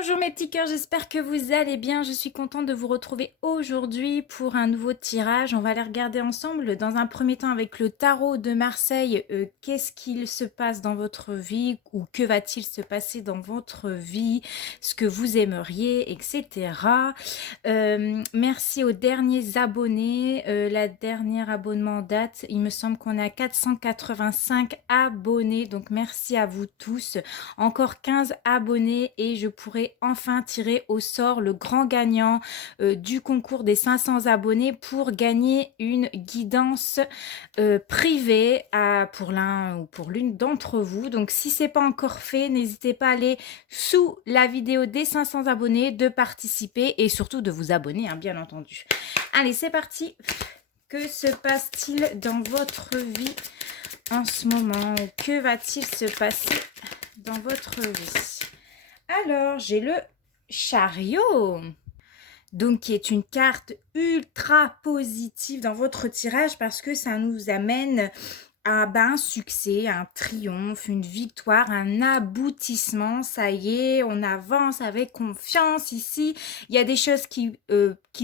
Bonjour mes petits cœurs, j'espère que vous allez bien. Je suis contente de vous retrouver aujourd'hui pour un nouveau tirage. On va aller regarder ensemble dans un premier temps avec le tarot de Marseille. Qu'est-ce qu'il se passe dans votre vie ou que va-t-il se passer dans votre vie, ce que vous aimeriez, etc. Merci aux derniers abonnés. La dernière abonnement en date, il me semble qu'on est à 485 abonnés. Donc merci à vous tous. Encore 15 abonnés et je pourrai enfin tirer au sort le grand gagnant du concours des 500 abonnés pour gagner une guidance privée pour l'un ou pour l'une d'entre vous. Donc si ce n'est pas encore fait, n'hésitez pas à aller sous la vidéo des 500 abonnés, de participer et surtout de vous abonner, hein, bien entendu. Allez, c'est parti. Que se passe-t-il dans votre vie en ce moment? Que va-t-il se passer dans votre vie? Alors, j'ai le chariot, donc qui est une carte ultra positive dans votre tirage parce que ça nous amène à un succès, un triomphe, une victoire, un aboutissement. Ça y est, on avance avec confiance ici. Il y a des choses qui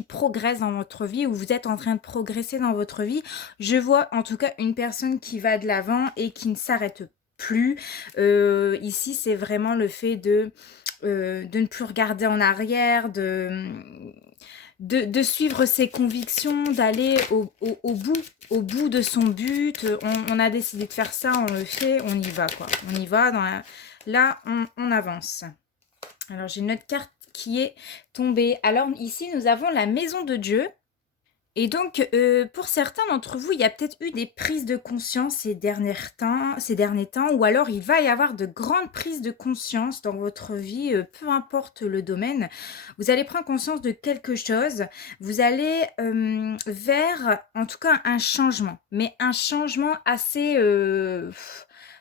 progressent dans votre vie ou vous êtes en train de progresser dans votre vie. Je vois en tout cas une personne qui va de l'avant et qui ne s'arrête plus. Ici, c'est vraiment le fait de ne plus regarder en arrière, de suivre ses convictions, d'aller au bout de son but. On a décidé de faire ça, on le fait, on y va quoi. On y va, là on avance. Alors j'ai une autre carte qui est tombée. Alors ici nous avons la maison de Dieu. Et donc, pour certains d'entre vous, il y a peut-être eu des prises de conscience ces derniers temps, ou alors il va y avoir de grandes prises de conscience dans votre vie, peu importe le domaine. Vous allez prendre conscience de quelque chose, vous allez vers, en tout cas, un changement, mais un changement assez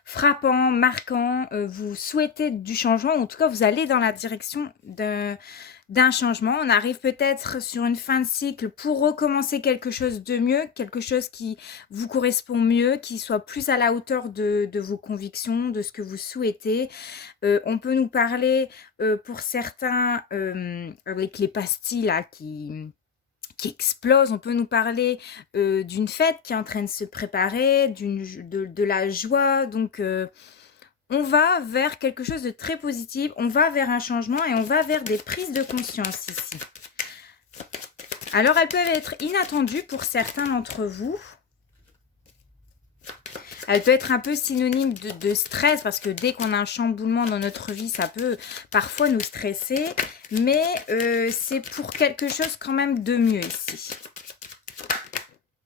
frappant, marquant. Vous souhaitez du changement, ou en tout cas, vous allez dans la direction d'un changement. On arrive peut-être sur une fin de cycle pour recommencer quelque chose de mieux, quelque chose qui vous correspond mieux, qui soit plus à la hauteur de vos convictions, de ce que vous souhaitez. On peut nous parler, pour certains, avec les pastilles là qui explosent, on peut nous parler d'une fête qui est en train de se préparer, de la joie. Donc, on va vers quelque chose de très positif, on va vers un changement et on va vers des prises de conscience ici. Alors, elles peuvent être inattendues pour certains d'entre vous. Elle peut être un peu synonyme de stress parce que dès qu'on a un chamboulement dans notre vie, ça peut parfois nous stresser. Mais c'est pour quelque chose quand même de mieux ici.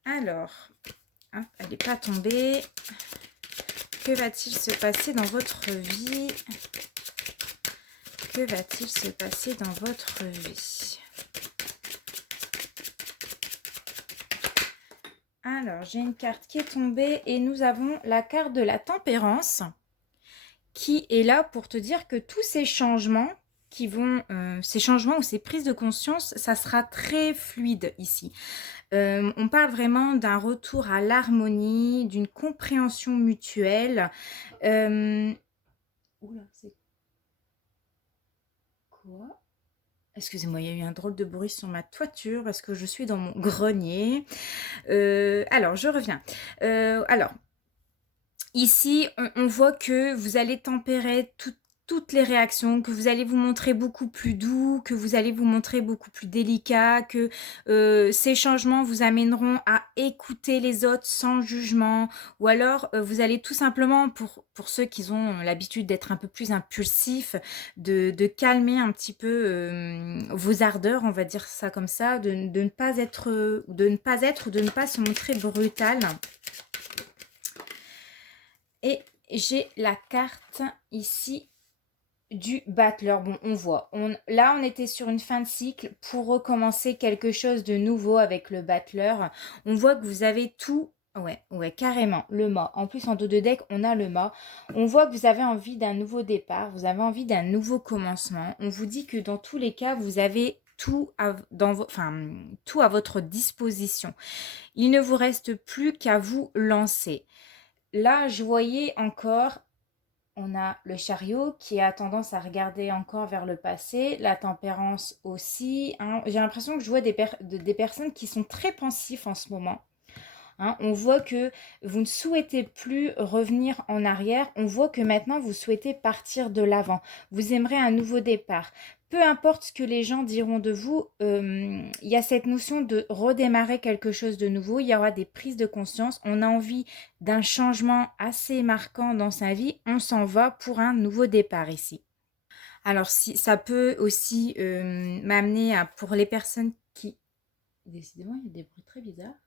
Alors, hop, elle n'est pas tombée. Que va-t-il se passer dans votre vie? Que va-t-il se passer dans votre vie? Alors, j'ai une carte qui est tombée et nous avons la carte de la tempérance qui est là pour te dire que tous ces changements ces changements ou ces prises de conscience, ça sera très fluide ici. On parle vraiment d'un retour à l'harmonie, d'une compréhension mutuelle. Oula, c'est quoi? Excusez-moi, il y a eu un drôle de bruit sur ma toiture parce que je suis dans mon grenier. Alors, je reviens. Alors, ici, on voit que vous allez tempérer toutes les réactions, que vous allez vous montrer beaucoup plus doux, que vous allez vous montrer beaucoup plus délicat, que ces changements vous amèneront à écouter les autres sans jugement, ou alors vous allez tout simplement, pour ceux qui ont l'habitude d'être un peu plus impulsifs, de calmer un petit peu vos ardeurs, on va dire ça comme ça, de ne pas être, de ne pas se montrer brutal. Et j'ai la carte ici du battleur. Bon, on voit. Là, on était sur une fin de cycle pour recommencer quelque chose de nouveau avec le battleur. On voit que vous avez tout. Ouais, carrément. Le mât. En plus, en dos de deck, on a le mât. On voit que vous avez envie d'un nouveau départ. Vous avez envie d'un nouveau commencement. On vous dit que dans tous les cas, vous avez tout tout à votre disposition. Il ne vous reste plus qu'à vous lancer. Là, je voyais encore, on a le chariot qui a tendance à regarder encore vers le passé, la tempérance aussi, hein. J'ai l'impression que je vois des personnes qui sont très pensifs en ce moment. Hein. On voit que vous ne souhaitez plus revenir en arrière. On voit que maintenant, vous souhaitez partir de l'avant. Vous aimerez un nouveau départ. Peu importe ce que les gens diront de vous, il y a cette notion de redémarrer quelque chose de nouveau. Il y aura des prises de conscience. On a envie d'un changement assez marquant dans sa vie. On s'en va pour un nouveau départ ici. Alors, si ça peut aussi m'amener à, pour les personnes qui... Décidément, il y a des bruits très bizarres.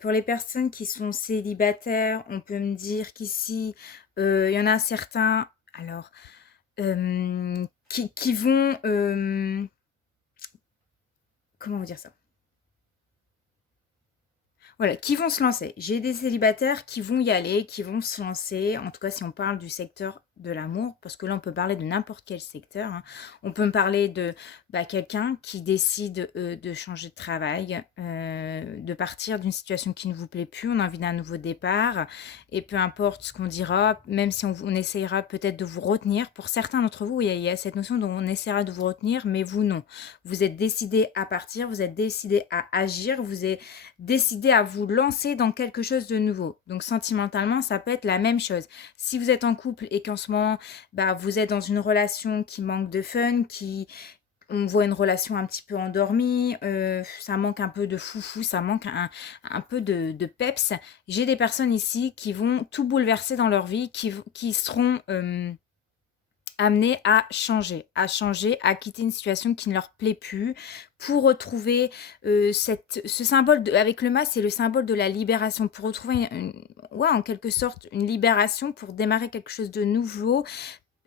Pour les personnes qui sont célibataires, on peut me dire qu'ici, il y en a certains, alors, qui vont, comment vous dire ça? Voilà, qui vont se lancer. J'ai des célibataires qui vont y aller, qui vont se lancer. En tout cas, si on parle du secteur de l'amour, parce que là, on peut parler de n'importe quel secteur. Hein. On peut me parler de quelqu'un qui décide de changer de travail, de partir d'une situation qui ne vous plaît plus. On a envie d'un nouveau départ. Et peu importe ce qu'on dira, même si on essayera peut-être de vous retenir. Pour certains d'entre vous, il y a cette notion dont on essaiera de vous retenir, mais vous, non. Vous êtes décidé à partir, vous êtes décidé à agir, vous êtes décidé à vous lancer dans quelque chose de nouveau. Donc sentimentalement, ça peut être la même chose. Si vous êtes en couple et qu'en ce moment, vous êtes dans une relation qui manque de fun, on voit une relation un petit peu endormie, ça manque un peu de foufou, ça manque un peu de peps. J'ai des personnes ici qui vont tout bouleverser dans leur vie, qui seront... amenés à changer, à quitter une situation qui ne leur plaît plus, pour retrouver ce symbole, avec le mât, c'est le symbole de la libération, pour retrouver, ouais, en quelque sorte, une libération, pour démarrer quelque chose de nouveau,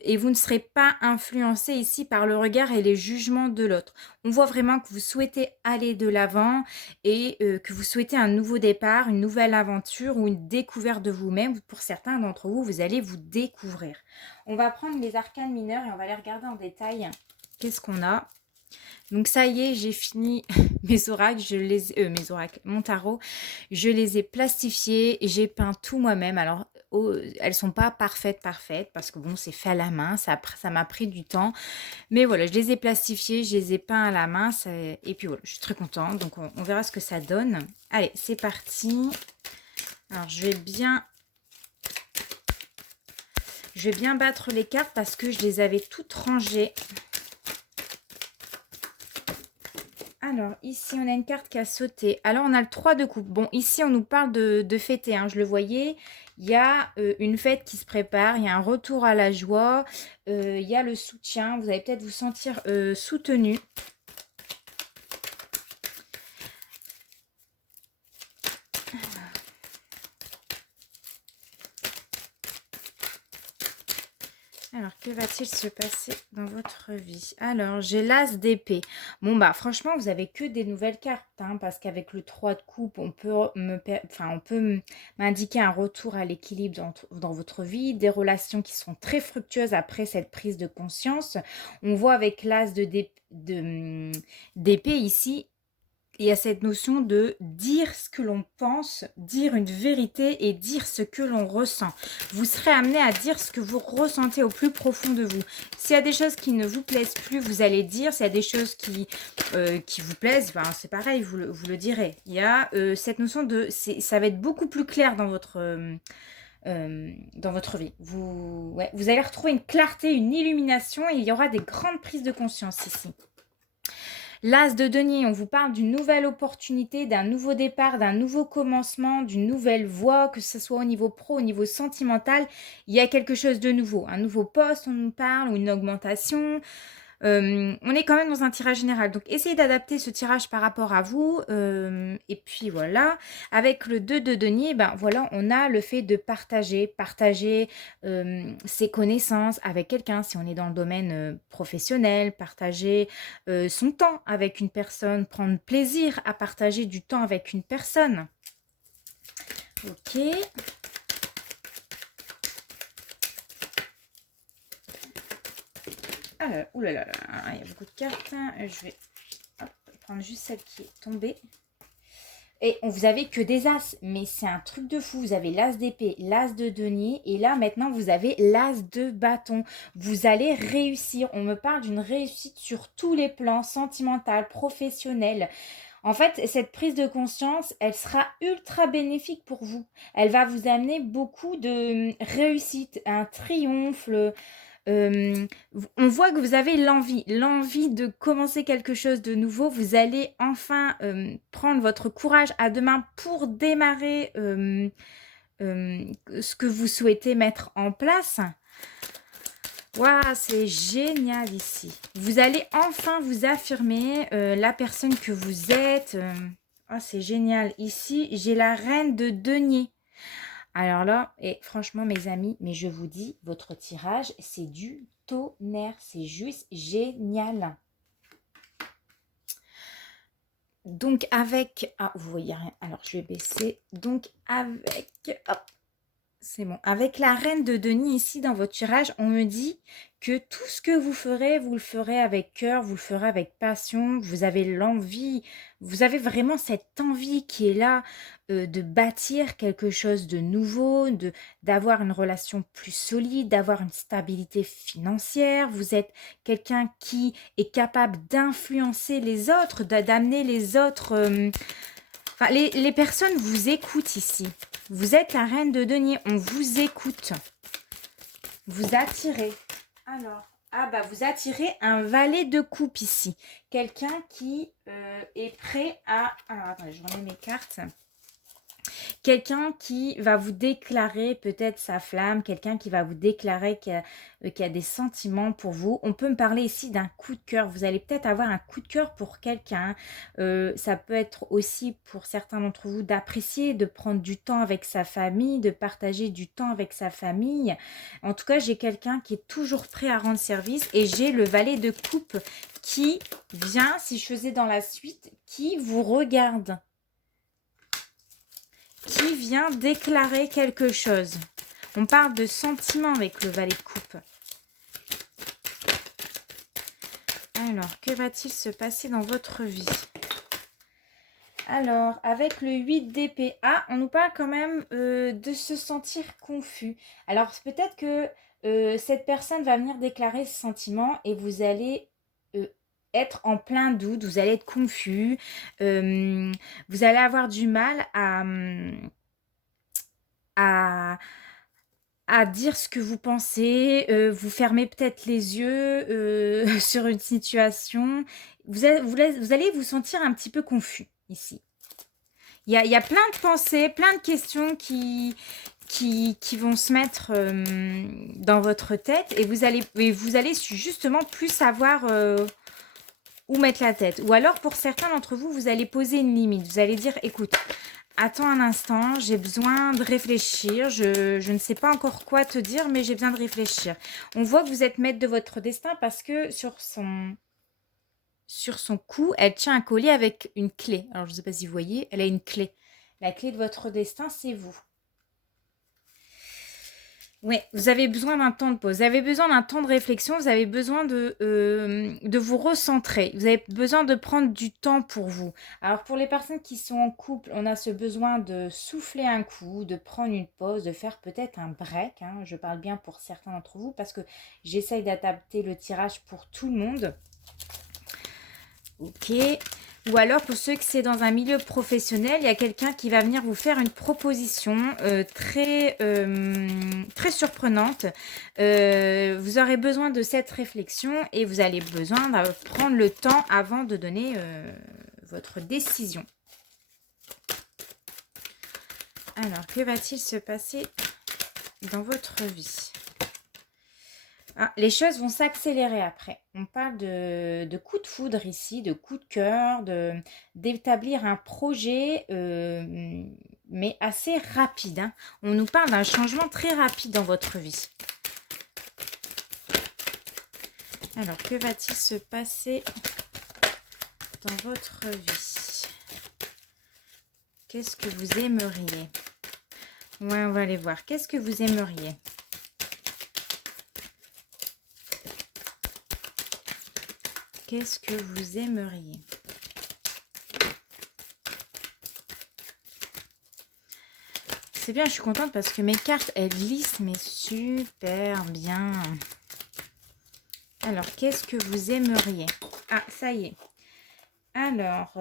et vous ne serez pas influencé ici par le regard et les jugements de l'autre. On voit vraiment que vous souhaitez aller de l'avant et que vous souhaitez un nouveau départ, une nouvelle aventure ou une découverte de vous-même. Pour certains d'entre vous, vous allez vous découvrir. On va prendre les arcanes mineurs et on va les regarder en détail. Qu'est-ce qu'on a? Donc ça y est, j'ai fini mes oracles, mon tarot, je les ai plastifiés, j'ai peint tout moi-même. Alors, elles sont pas parfaites, parce que bon, c'est fait à la main, ça m'a pris du temps. Mais voilà, je les ai plastifiés, je les ai peints à la main, et puis voilà, je suis très contente. Donc on verra ce que ça donne. Allez, c'est parti. Alors, je vais bien battre les cartes parce que je les avais toutes rangées. Alors, ici, on a une carte qui a sauté. Alors, on a le 3 de coupe. Bon, ici, on nous parle de fêter. Hein, je le voyais. Il y a une fête qui se prépare. Il y a un retour à la joie. Il y a le soutien. Vous allez peut-être vous sentir soutenu. Alors, que va-t-il se passer dans votre vie? Alors, j'ai l'as d'épée. Bon, franchement, vous avez que des nouvelles cartes, hein, parce qu'avec le 3 de coupe, on peut m'indiquer un retour à l'équilibre dans votre vie, des relations qui sont très fructueuses après cette prise de conscience. On voit avec l'as d'épée ici, il y a cette notion de dire ce que l'on pense, dire une vérité et dire ce que l'on ressent. Vous serez amené à dire ce que vous ressentez au plus profond de vous. S'il y a des choses qui ne vous plaisent plus, vous allez dire. S'il y a des choses qui vous plaisent, c'est pareil, vous le direz. Il y a cette notion ça va être beaucoup plus clair dans votre vie. Vous allez retrouver une clarté, une illumination et il y aura des grandes prises de conscience ici. L'as de denier, on vous parle d'une nouvelle opportunité, d'un nouveau départ, d'un nouveau commencement, d'une nouvelle voie, que ce soit au niveau pro, au niveau sentimental. Il y a quelque chose de nouveau, un nouveau poste, on nous parle, ou une augmentation. On est quand même dans un tirage général. Donc, essayez d'adapter ce tirage par rapport à vous. Et puis, voilà. Avec le 2 de denier, voilà, on a le fait de partager ses connaissances avec quelqu'un. Si on est dans le domaine professionnel, partager son temps avec une personne, prendre plaisir à partager du temps avec une personne. Ok. Alors, oulala, il y a beaucoup de cartes. Je vais prendre juste celle qui est tombée. Et vous avez que des as, mais c'est un truc de fou. Vous avez l'as d'épée, l'as de denier, et là maintenant vous avez l'as de bâton. Vous allez réussir. On me parle d'une réussite sur tous les plans, sentimental, professionnel. En fait, cette prise de conscience, elle sera ultra bénéfique pour vous. Elle va vous amener beaucoup de réussite, un triomphe. Euh, on voit que vous avez l'envie de commencer quelque chose de nouveau. Vous allez enfin prendre votre courage à deux mains pour démarrer ce que vous souhaitez mettre en place. Waouh, c'est génial ici. Vous allez enfin vous affirmer la personne que vous êtes. Oh, c'est génial. Ici, j'ai la reine de denier. Alors là, et franchement, mes amis, mais je vous dis, votre tirage, c'est du tonnerre. C'est juste génial. Donc, avec... Ah, vous voyez rien. Alors, je vais baisser. Donc, avec... Hop, c'est bon. Avec la reine de denier ici dans votre tirage, on me dit que tout ce que vous le ferez avec cœur, vous le ferez avec passion. Vous avez l'envie, vous avez vraiment cette envie qui est là de bâtir quelque chose de nouveau, d'avoir une relation plus solide, d'avoir une stabilité financière. Vous êtes quelqu'un qui est capable d'influencer les autres, d'amener les autres... Enfin, les personnes vous écoutent ici. Vous êtes la reine de denier. On vous écoute. Vous attirez. Alors, ah bah vous attirez un valet de coupe ici. Quelqu'un qui est prêt à... Alors, attendez, je remets mes cartes. Quelqu'un qui va vous déclarer peut-être sa flamme, quelqu'un qui va vous déclarer qu'il y a des sentiments pour vous. On peut me parler ici d'un coup de cœur. Vous allez peut-être avoir un coup de cœur pour quelqu'un. Ça peut être aussi pour certains d'entre vous d'apprécier, de prendre du temps avec sa famille, de partager du temps avec sa famille. En tout cas, j'ai quelqu'un qui est toujours prêt à rendre service et j'ai le valet de coupe qui vient, si je faisais dans la suite, qui vous regarde. Qui vient déclarer quelque chose. On parle de sentiments avec le valet de coupe. Alors, que va-t-il se passer dans votre vie? Alors, avec le 8 d'épée, on nous parle quand même de se sentir confus. Alors, peut-être que cette personne va venir déclarer ce sentiment et vous allez être en plein doute, vous allez être confus, vous allez avoir du mal à dire ce que vous pensez, vous fermez peut-être les yeux sur une situation. Vous allez vous sentir un petit peu confus ici. Il y a plein de pensées, plein de questions qui vont se mettre dans votre tête et vous allez justement plus savoir où mettre la tête. Ou alors, pour certains d'entre vous, vous allez poser une limite. Vous allez dire, écoute, attends un instant, j'ai besoin de réfléchir. Je ne sais pas encore quoi te dire, mais j'ai besoin de réfléchir. On voit que vous êtes maître de votre destin parce que sur son cou, elle tient un collier avec une clé. Alors, je ne sais pas si vous voyez, elle a une clé. La clé de votre destin, c'est vous. Oui, vous avez besoin d'un temps de pause, vous avez besoin d'un temps de réflexion, vous avez besoin de vous recentrer, vous avez besoin de prendre du temps pour vous. Alors pour les personnes qui sont en couple, on a ce besoin de souffler un coup, de prendre une pause, de faire peut-être un break. Je parle bien pour certains d'entre vous parce que j'essaye d'adapter le tirage pour tout le monde. Ok. Ou alors, pour ceux qui c'est dans un milieu professionnel, il y a quelqu'un qui va venir vous faire une proposition très surprenante. Vous aurez besoin de cette réflexion et vous allez besoin de prendre le temps avant de donner votre décision. Alors, que va-t-il se passer dans votre vie ? Les choses vont s'accélérer après. On parle de coup de foudre ici, de coup de cœur, d'établir un projet, mais assez rapide. On nous parle d'un changement très rapide dans votre vie. Alors, que va-t-il se passer dans votre vie? Qu'est-ce que vous aimeriez? Ouais, on va aller voir. Qu'est-ce que vous aimeriez? Qu'est-ce que vous aimeriez? c'est bien, je suis contente parce que mes cartes, elles glissent, mais super bien. Alors, qu'est-ce que vous aimeriez? Ah, ça y est. Alors,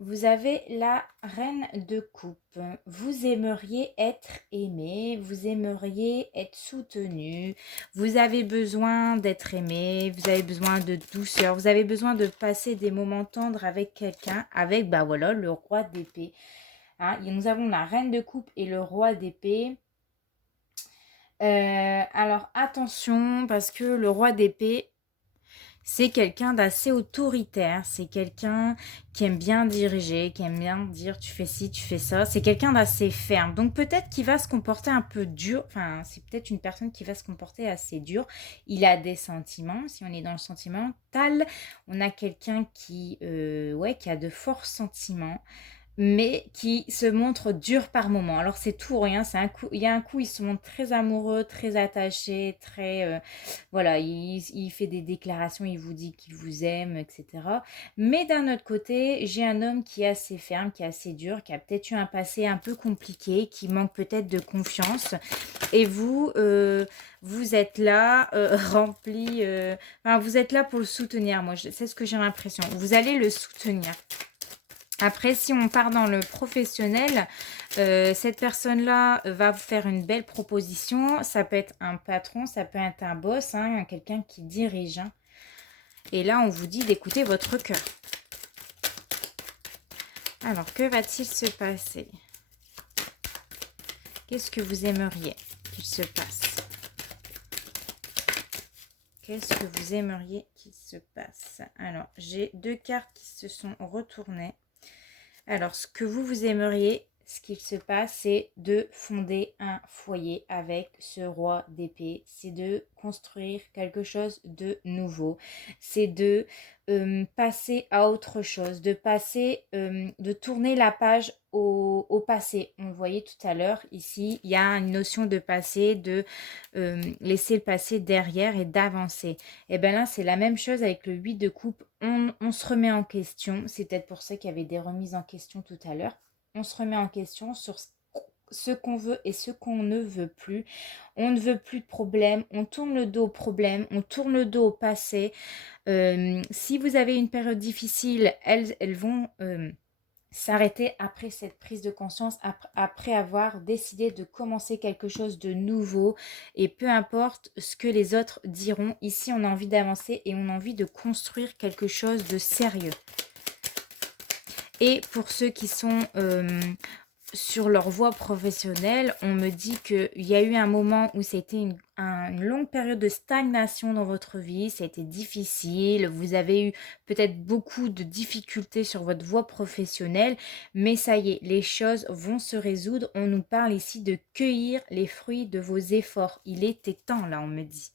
vous avez la reine de coupe. Vous aimeriez être aimé, vous aimeriez être soutenu, vous avez besoin d'être aimé, vous avez besoin de douceur, vous avez besoin de passer des moments tendres avec quelqu'un, avec, bah voilà, le roi d'épée. Hein, nous avons la reine de coupe et le roi d'épée. Alors, attention, parce que le roi d'épée, c'est quelqu'un d'assez autoritaire, c'est quelqu'un qui aime bien diriger, qui aime bien dire tu fais ci, tu fais ça. C'est quelqu'un d'assez ferme. Donc peut-être qu'il va se comporter un peu dur. Enfin, c'est peut-être une personne qui va se comporter assez dur. Il a des sentiments. Si on est dans le sentimental, on a quelqu'un qui a de forts sentiments, mais qui se montre dur par moment. Alors c'est tout ou rien, c'est un coup, il y a un coup il se montre très amoureux, très attaché, voilà, il fait des déclarations, il vous dit qu'il vous aime, etc. Mais d'un autre côté, j'ai un homme qui est assez ferme, qui est assez dur, qui a peut-être eu un passé un peu compliqué, qui manque peut-être de confiance. Et vous êtes là, rempli, enfin, vous êtes là pour le soutenir. Moi, c'est ce que j'ai l'impression. Vous allez le soutenir. Après, si on part dans le professionnel, cette personne-là va vous faire une belle proposition. Ça peut être un patron, ça peut être un boss, hein, quelqu'un qui dirige. Hein. Et là, on vous dit d'écouter votre cœur. Alors, que va-t-il se passer? Qu'est-ce que vous aimeriez qu'il se passe? Qu'est-ce que vous aimeriez qu'il se passe? Alors, j'ai 2 cartes qui se sont retournées. Alors, ce que vous aimeriez, ce qu'il se passe, c'est de fonder un foyer avec ce roi d'épée. C'est de construire quelque chose de nouveau. C'est de passer à autre chose, de tourner la page au passé. On le voyait tout à l'heure, ici, il y a une notion de passé, de laisser le passé derrière et d'avancer. Et bien là, c'est la même chose avec le 8 de coupe. On se remet en question. C'est peut-être pour ça qu'il y avait des remises en question tout à l'heure. On se remet en question sur ce qu'on veut et ce qu'on ne veut plus. On ne veut plus de problème. On tourne le dos au problème. On tourne le dos au passé. Si vous avez une période difficile, elles vont s'arrêter après cette prise de conscience, après avoir décidé de commencer quelque chose de nouveau. Et peu importe ce que les autres diront, ici on a envie d'avancer et on a envie de construire quelque chose de sérieux. Et pour ceux qui sont sur leur voie professionnelle, on me dit qu'il y a eu un moment où c'était une longue période de stagnation dans votre vie, ça a été difficile, vous avez eu peut-être beaucoup de difficultés sur votre voie professionnelle, mais ça y est, les choses vont se résoudre. On nous parle ici de cueillir les fruits de vos efforts. Il était temps, là, on me dit.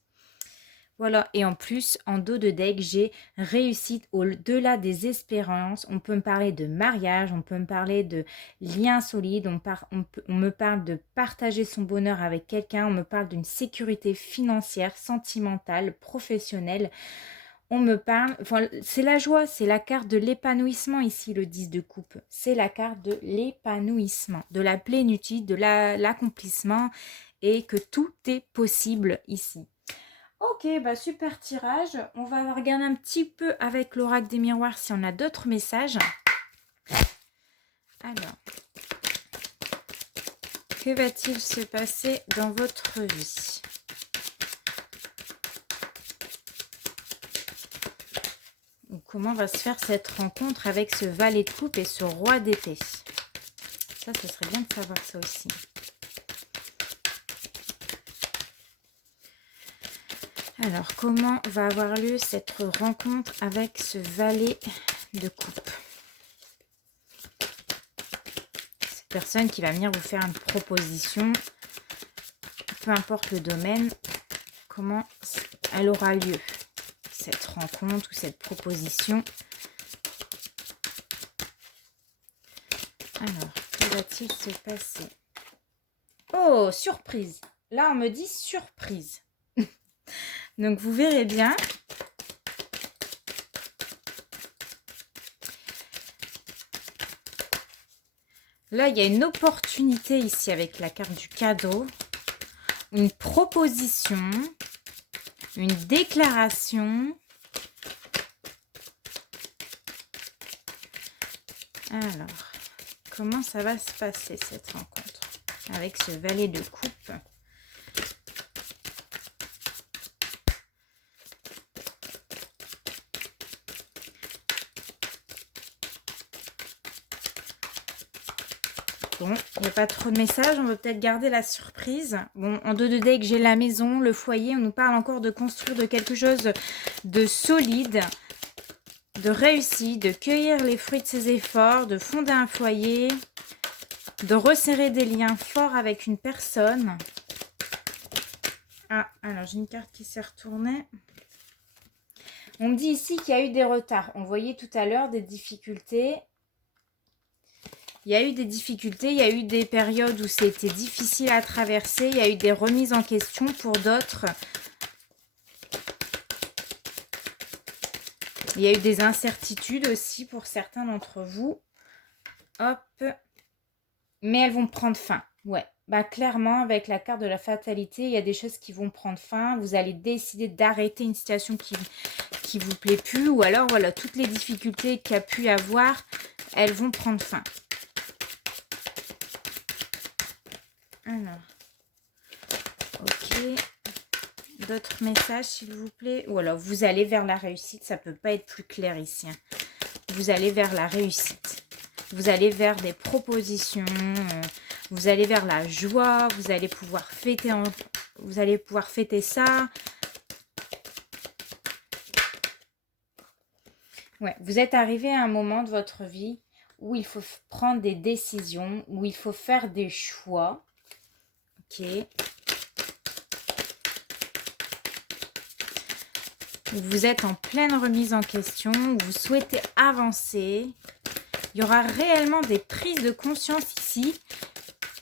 Voilà, et en plus, en dos de deck, j'ai réussite au-delà des espérances. On peut me parler de mariage, on peut me parler de liens solides, on me parle de partager son bonheur avec quelqu'un, on me parle d'une sécurité financière, sentimentale, professionnelle. On me parle, enfin, c'est la joie, c'est la carte de l'épanouissement ici, le 10 de coupe. C'est la carte de l'épanouissement, de la plénitude, de l'accomplissement et que tout est possible ici. Ok, bah super tirage. On va regarder un petit peu avec l'oracle des miroirs si on a d'autres messages. Alors, que va-t-il se passer dans votre vie? Ou comment va se faire cette rencontre avec ce valet de coupe et ce roi d'épée? Ça, ce serait bien de savoir ça aussi. Alors, comment va avoir lieu cette rencontre avec ce valet de coupe? Cette personne qui va venir vous faire une proposition, peu importe le domaine, comment elle aura lieu, cette rencontre ou cette proposition. Alors, que va-t-il se passer? Oh, surprise! Là, on me dit surprise. Donc, vous verrez bien. Là, il y a une opportunité ici avec la carte du cadeau. Une proposition. Une déclaration. Alors, comment ça va se passer cette rencontre avec ce valet de coupe? Bon, il n'y a pas trop de messages, on va peut-être garder la surprise. Bon, en 2 de deck, j'ai la maison, le foyer, on nous parle encore de construire de quelque chose de solide, de réussir, de cueillir les fruits de ses efforts, de fonder un foyer, de resserrer des liens forts avec une personne. Ah, alors j'ai une carte qui s'est retournée. On me dit ici qu'il y a eu des retards. On voyait tout à l'heure des difficultés. Il y a eu des difficultés, il y a eu des périodes où c'était difficile à traverser, il y a eu des remises en question pour d'autres. Il y a eu des incertitudes aussi pour certains d'entre vous. Hop. Mais elles vont prendre fin. Ouais. Bah, clairement, avec la carte de la fatalité, il y a des choses qui vont prendre fin. Vous allez décider d'arrêter une situation qui vous plaît plus. Ou alors, voilà, toutes les difficultés qu'il y a pu y avoir, elles vont prendre fin. Alors, ok. D'autres messages, s'il vous plaît. Ou alors, vous allez vers la réussite. Ça ne peut pas être plus clair ici. Hein. Vous allez vers la réussite. Vous allez vers des propositions. Vous allez vers la joie. Vous allez pouvoir fêter, vous allez pouvoir fêter ça. Ouais, vous êtes arrivé à un moment de votre vie où il faut prendre des décisions, où il faut faire des choix. Ok. Vous êtes en pleine remise en question, vous souhaitez avancer. Il y aura réellement des prises de conscience ici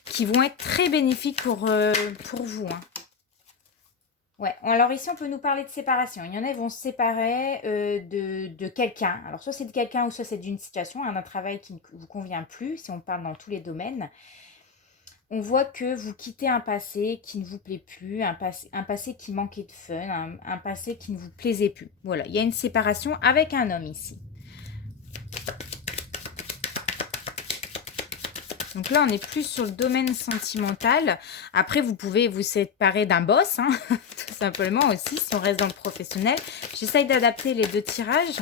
qui vont être très bénéfiques pour vous. Hein. Ouais, alors ici on peut nous parler de séparation. Il y en a qui vont se séparer de quelqu'un. Alors soit c'est de quelqu'un ou soit c'est d'une situation, d'un travail qui ne vous convient plus, si on parle dans tous les domaines. On voit que vous quittez un passé qui ne vous plaît plus, un passé qui manquait de fun, un passé qui ne vous plaisait plus. Voilà, il y a une séparation avec un homme ici. Donc là, on est plus sur le domaine sentimental. Après, vous pouvez vous séparer d'un boss, hein, tout simplement aussi, si on reste dans le professionnel. J'essaye d'adapter les 2 tirages.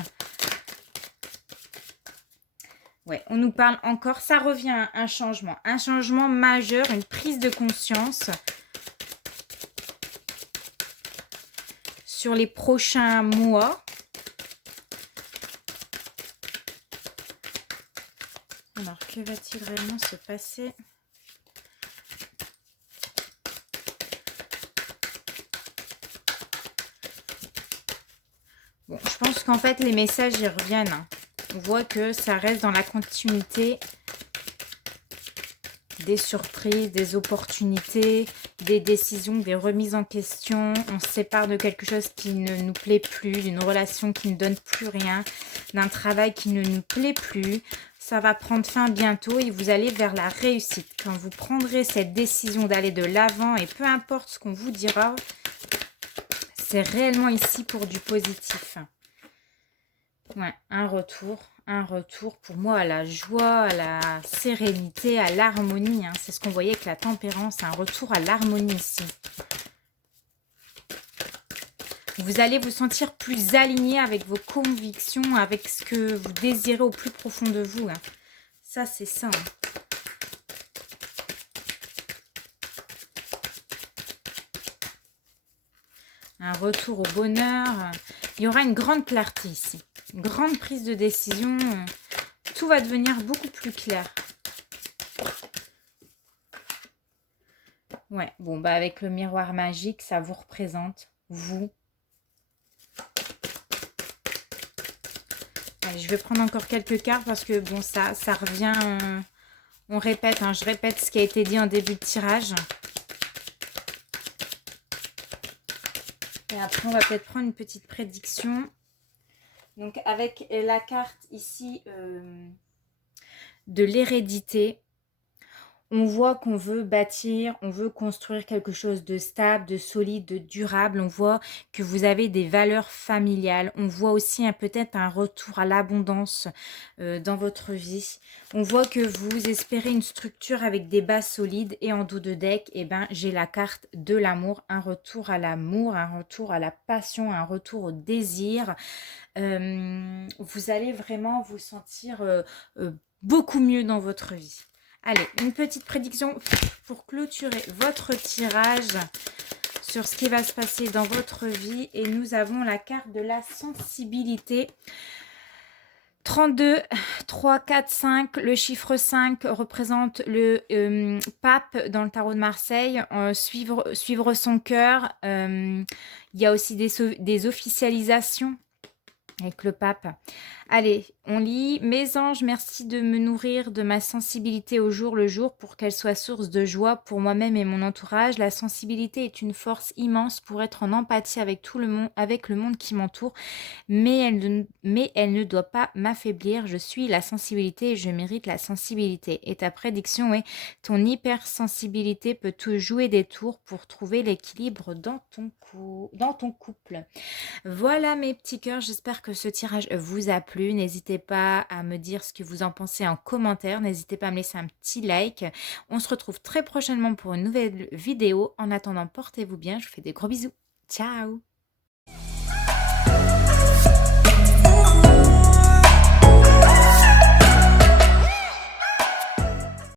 Ouais, on nous parle encore, ça revient à un changement majeur, une prise de conscience sur les prochains mois. Alors, que va-t-il réellement se passer? Bon, je pense qu'en fait, les messages, ils reviennent. Hein. On voit que ça reste dans la continuité des surprises, des opportunités, des décisions, des remises en question. On se sépare de quelque chose qui ne nous plaît plus, d'une relation qui ne donne plus rien, d'un travail qui ne nous plaît plus. Ça va prendre fin bientôt et vous allez vers la réussite. Quand vous prendrez cette décision d'aller de l'avant et peu importe ce qu'on vous dira, c'est réellement ici pour du positif. Ouais, un retour pour moi à la joie, à la sérénité, à l'harmonie. Hein. C'est ce qu'on voyait avec la tempérance, un retour à l'harmonie ici. Vous allez vous sentir plus aligné avec vos convictions, avec ce que vous désirez au plus profond de vous. Hein. Ça, c'est ça. Hein. Un retour au bonheur. Il y aura une grande clarté ici. Une grande prise de décision. Tout va devenir beaucoup plus clair. Ouais, bon, bah avec le miroir magique, ça vous représente, vous. Allez, je vais prendre encore quelques cartes parce que, bon, ça revient... on répète, hein, je répète ce qui a été dit en début de tirage. Et après, on va peut-être prendre une petite prédiction. Donc, avec la carte ici de l'hérédité, On voit qu'on veut bâtir, on veut construire quelque chose de stable, de solide, de durable. On voit que vous avez des valeurs familiales. On voit aussi peut-être un retour à l'abondance dans votre vie. On voit que vous espérez une structure avec des bases solides. Et en dos de deck, eh ben, j'ai la carte de l'amour. Un retour à l'amour, un retour à la passion, un retour au désir. Vous allez vraiment vous sentir beaucoup mieux dans votre vie. Allez, une petite prédiction pour clôturer votre tirage sur ce qui va se passer dans votre vie. Et nous avons la carte de la sensibilité. 32, 3, 4, 5. Le chiffre 5 représente le pape dans le tarot de Marseille. Suivre son cœur. Il y a aussi des officialisations avec le pape. Allez, on lit. Mes anges, merci de me nourrir de ma sensibilité au jour le jour pour qu'elle soit source de joie pour moi-même et mon entourage. La sensibilité est une force immense pour être en empathie avec tout le monde, avec le monde qui m'entoure, mais elle ne doit pas m'affaiblir. Je suis la sensibilité et je mérite la sensibilité. Et ta prédiction est: ton hypersensibilité peut te jouer des tours pour trouver l'équilibre dans ton couple. Voilà mes petits cœurs, j'espère que ce tirage vous a plu. N'hésitez pas à me dire ce que vous en pensez en commentaire. N'hésitez pas à me laisser un petit like. On se retrouve très prochainement pour une nouvelle vidéo. En attendant, portez-vous bien. Je vous fais des gros bisous. Ciao!